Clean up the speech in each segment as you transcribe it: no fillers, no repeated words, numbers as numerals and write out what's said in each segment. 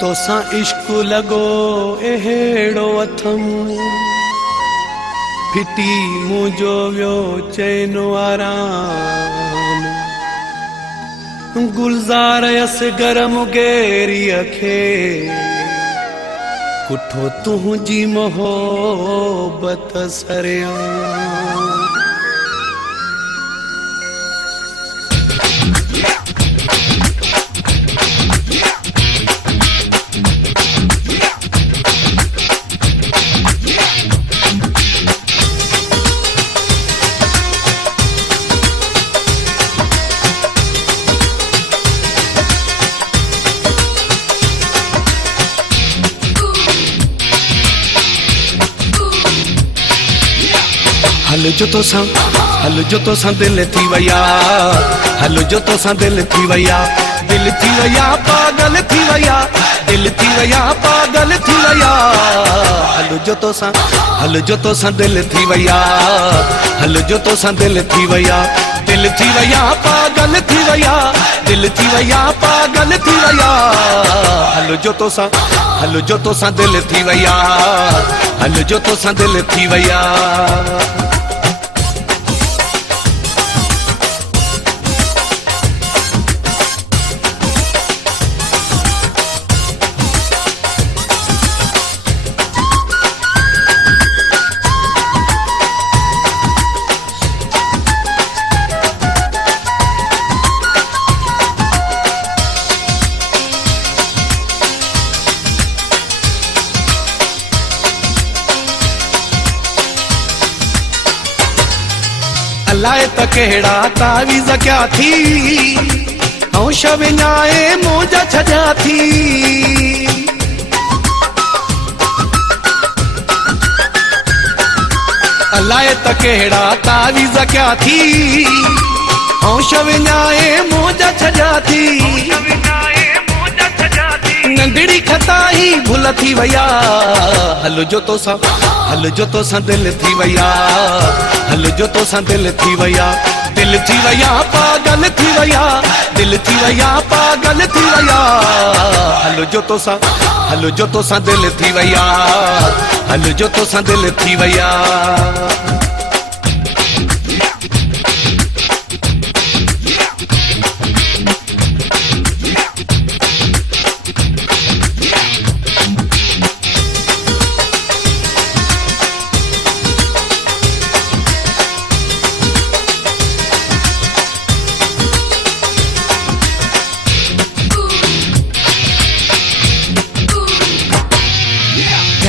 तोसां इश्क लगो एहेड़ो अथम फिटी मुंहिंजो वियो चैनो आराम गुलज़ारयस गरम गेरीअ खे कुठो तुंहिंजी मोहब्बत सरियां हल जो तोसां दिल थी वया हल जो तोसां दिल थी वया पागल थी वया दिल थी वया पागल थी वया हल जो तोसां दिल थी वया हल जो तोसां दिल थी वया पागल थी वया दिल थी वया पागल थी वया हल जो तोसां दिल थी वया हल जो तोसां दिल थी वया अलाए त कहिड़ा तावीज़ क्या थी ऐं शविञाए मौज छॾिया थी अलाए त कहिड़ा तावीज़ क्या थी ऐं शविञाए मौज छॾिया थी नंढड़ी खता ही भुल थी वया हल जो तोसां दिल थी वया हल जो तोसां दिल थी वया पागल थी वया दिल थी वया पागल थी वया हल जो तोसां दिल थी वया हल जो तोसां दिल थी वया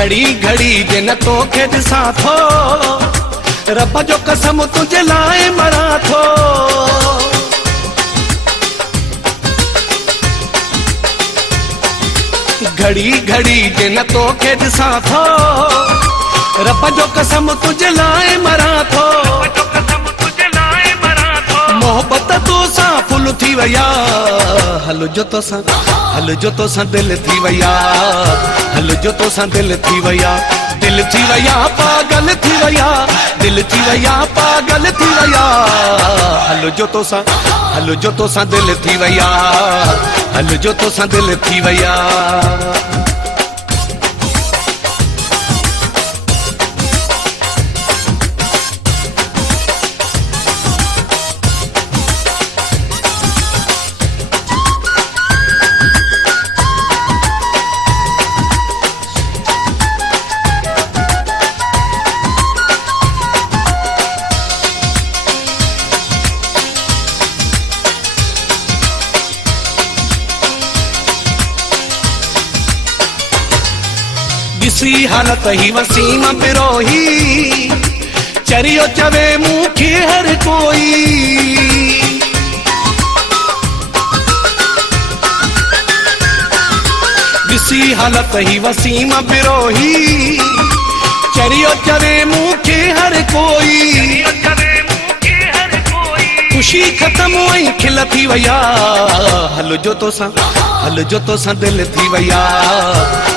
घड़ी घड़ी जिन तोखे ॾिसां थो रब जो कसम तुंहिंजे लाइ मरां थो घड़ी घड़ी जिन तोखे ॾिसां थो रब जो कसम तुंहिंजे लाइ मरां थो मोहब्बत तोसां फुल थी वया हल जो तोसां दिल थी वया हल जो तोसां दिल थी वया पागल थी वया दिल थी वया पागल थी वया हल जो तोसां दिल थी वया हल जो तोसां दिल थी वया ॾिसी हालत ही वसीम बिरोही चरियो चवे मूंखे हर कोई ॾिसी हालत ही वसीम बिरोही चरियो चवे मूंखे हर कोई खुशी खत्म हुई खिल थी वया हल जो तोसां दिल थी वया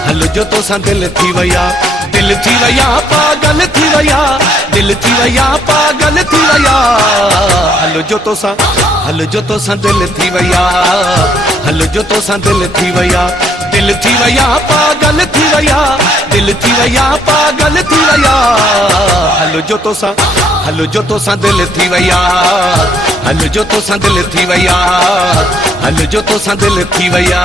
हल जो तोसां दिल थी वया पागल थी वया दिल थी वया पागल थी वया हल जो तोसां दिल थी वया हल जो तोसां दिल थी वया दिल थी वया पागल थी वया दिल थी वया पागल थी वया हल जो तोसां दिल थी वया हल जो तोसां दिल थी वया हल जो तोसां दिल थी वया